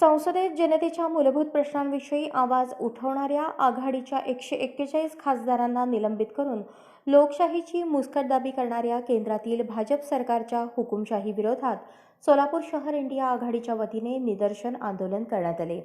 संसदेत जनतेच्या मूलभूत प्रश्नांविषयी आवाज उठवणाऱ्या आघाडीच्या एकशे एक्केचाळीस खासदारांना निलंबित करून लोकशाहीची मुस्कटदाबी करणाऱ्या केंद्रातील भाजप सरकारच्या हुकुमशाही विरोधात सोलापूर शहर इंडिया आघाडीच्या वतीने निदर्शन आंदोलन करण्यात आले.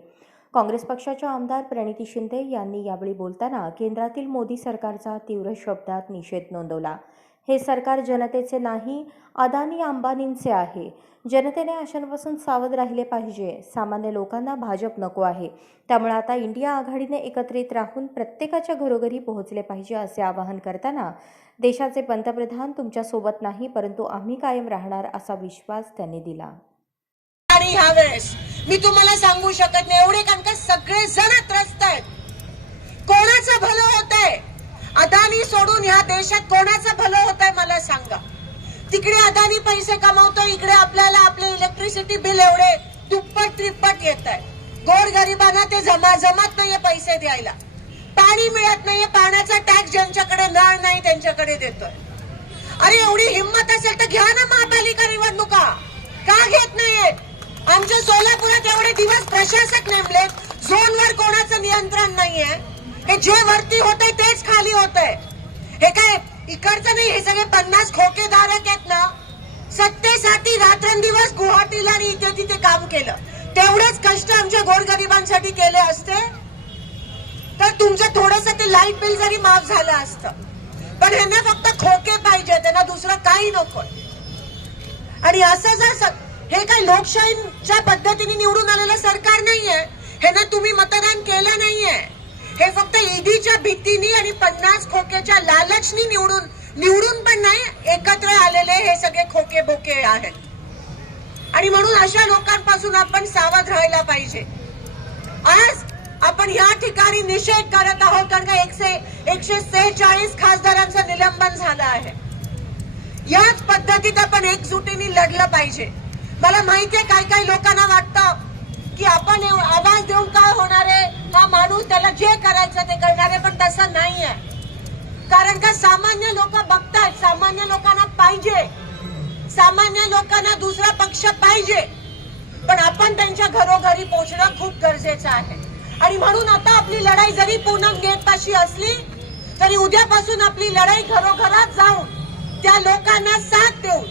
काँग्रेस पक्षाच्या आमदार प्रणिती शिंदे यांनी यावेळी बोलताना केंद्रातील मोदी सरकारचा तीव्र शब्दात निषेध नोंदवला. हे सरकार जनतेचे नाही अदानी अंबानींचे आहे. जनतेने अशांपासून सावध राहिले पाहिजे. सामान्य लोकांना भाजप नको आहे. त्यामुळे आता इंडिया आघाडीने एकत्रित राहून प्रत्येकाच्या घरोघरी पोहोचले पाहिजे असे आवाहन करताना देशाचे पंतप्रधान तुमच्यासोबत नाही परंतु आम्ही कायम राहणार असा विश्वास त्यांनी दिला. आणि ह्या वेळेस मी तुम्हाला सांगू शकत नाही. एवढे कारण का सगळे जण त्रस्त आहेत कोणाचं भलं होत आहे अदानी या देशात कोणाचं भलं होत आहे मला सांगा. तिकडे अदानी पैसे कमावतो इकडे आपल्याला आपले इलेक्ट्रिसिटी बिल एवढे दुप्पट त्रिप्पट येत आहे गोरगरिबांना ते जमा जमत नाहीये पैसे द्यायला. पाणी मिळत नाहीये पाण्याचा टॅक्स ज्यांच्याकडे नळ नाही त्यांच्याकडे देतोय. अरे एवढी हिंमत असेल तर घ्या ना महापालिका निवडणुका. का घेत नाहीये? आमच्या सोलापुरात एवढे दिवस प्रशासक नेमले झोनवर कोणाचं नियंत्रण नाहीये. हे जे वरती होत आहे तेच खाली होत आहे हे काय इकडचं नाही हे सगळे पन्नास खोकेधारक आहेत ना? सत्तेसाठी रात्रंदिवस गुवाहाटीला आणि इथे तिथे काम केलं. तेवढेच कष्ट आमच्या गोरगरिबांसाठी केले असते. तर तुमचं थोडस ते लाइट बिल जरी माफ झालं असतं. पण ह्यांना फक्त खोके पाहिजे त्यांना दुसरं काही नको आणि असं जर हे काय लोकशाहीच्या पद्धतीने निवडून आलेलं सरकार नाहीये? ह्यांना तुम्ही मतदान केलं नाहीये? हे फक्त ईडीच्या भीतीने आणि पन्नास खोकेच्या लालचनी निवडून निवडून पण नाही एकत्र आलेले हे सगळे खोके बोके आहेत. आणि म्हणून अशा लोकांपासून आपण सावध राहायला पाहिजे. आज आपण या ठिकाणी निषेध करत आहोत कारण का एकशे एकशे सेहेचाळीस खासदारांचं निलंबन झालं आहे. याच पद्धतीत आपण एकजुटीने लढलं पाहिजे. मला माहितीये काही काही लोकांना वाटतं की आपण आवाज देऊन काय होणार आहे? हा माणूस त्याला जे करायचं ते करणार आहे पण तसं नाहीये. कारण का सामान्य लोक बघतात सामान्य लोकांना पाहिजे. सामान्य लोकांना दुसरा पक्ष पाहिजे. पण आपण त्यांच्या घरोघरी पोहोचणं खूप गरजेचं आहे. आणि म्हणून आता आपली लढाई जरी पूनम गेटपाशी असली तरी उद्यापासून आपली लढाई घरोघरात जाऊन त्या लोकांना साथ देऊन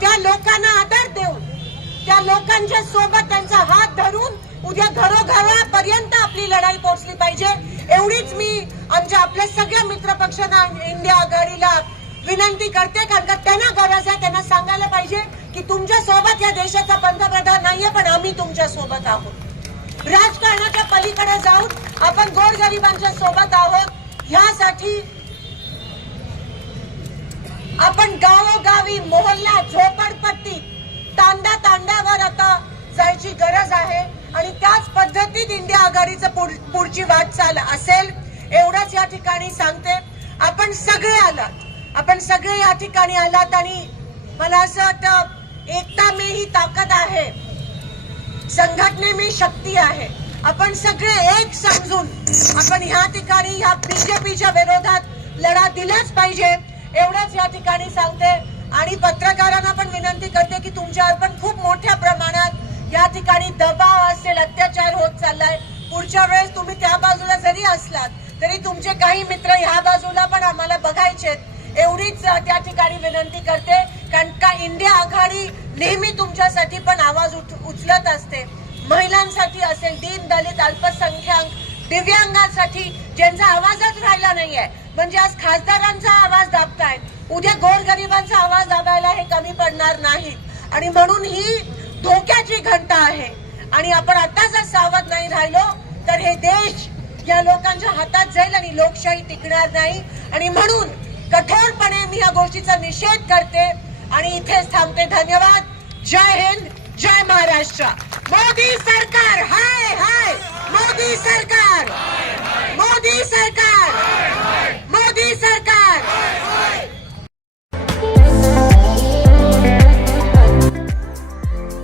त्या लोकांना आदर देऊन त्या लोकांच्या सोबत त्यांचा हात धरून उद्या घरोघरापर्यंत आपली लढाई पोहोचली पाहिजे. एवढीच मी आमच्या आपल्या सगळ्या मित्र पक्षांना इंडिया आघाडीला विनंती करते कारण का त्यांना गरज आहे त्यांना सांगायला पाहिजे की तुमच्यासोबत या देशाचा पंतप्रधान नाहीये पण आम्ही तुमच्यासोबत आहोत. राजकारणाच्या पलीकडे जाऊन आपण गोरगरिबांच्या सोबत आहोत. ह्यासाठी आपण गावोगावी मोहल्ला झोपडपट्टी अंडावर आता जायची गरज आहे आणि त्याच पद्धतीत इंडिया आघाडीचं पुढ- पुढची वाटचाल असेल एवढंच या ठिकाणी सांगते. आपण सगळे आलात. आपण सगळे या ठिकाणी आलात आणि मला असं वाटतं एकता मे ही ताकद आहे. संघटने मी शक्ती आहे. आपण सगळे एक समजून आपण ह्या ठिकाणी ह्या बीजेपीच्या विरोधात लढा दिलाच पाहिजे एवढंच या ठिकाणी सांगते. आणि पत्रकारांना पण विनंती करते की तुमच्यावर पण खूप मोठ्या प्रमाणात या ठिकाणी दबाव असेल अत्याचार होत चाललाय. पुढच्या वेळेस तुम्ही त्या बाजूला जरी असलात तरी तुमचे काही मित्र ह्या बाजूला पण आम्हाला बघायचे एवढीच त्या ठिकाणी विनंती करते कारण का इंडिया आघाडी नेहमी तुमच्यासाठी पण आवाज उचलत असते. महिलांसाठी असेल दीन दलित अल्पसंख्याक दिव्यांगांसाठी ज्यांचा आवाजच राहिला नाहीये म्हणजे आज खासदारांचा आवाज दाबतायत. उद्या गोरगरिबांचा आवाज दाबायला हे कमी पडणार नाही आणि म्हणून ही धोक्याची घंटा आहे. आणि आपण आता जर सावध नाही राहिलो तर हे देश या लोकांच्या हातात जाईल आणि लोकशाही टिकणार नाही. आणि म्हणून कठोरपणे मी या गोष्टीचा निषेध करते आणि इथेच थांबते. धन्यवाद. जय हिंद जय महाराष्ट्र. मोदी सरकार हाय हाय. मोदी सरकार. मोदी सरकार.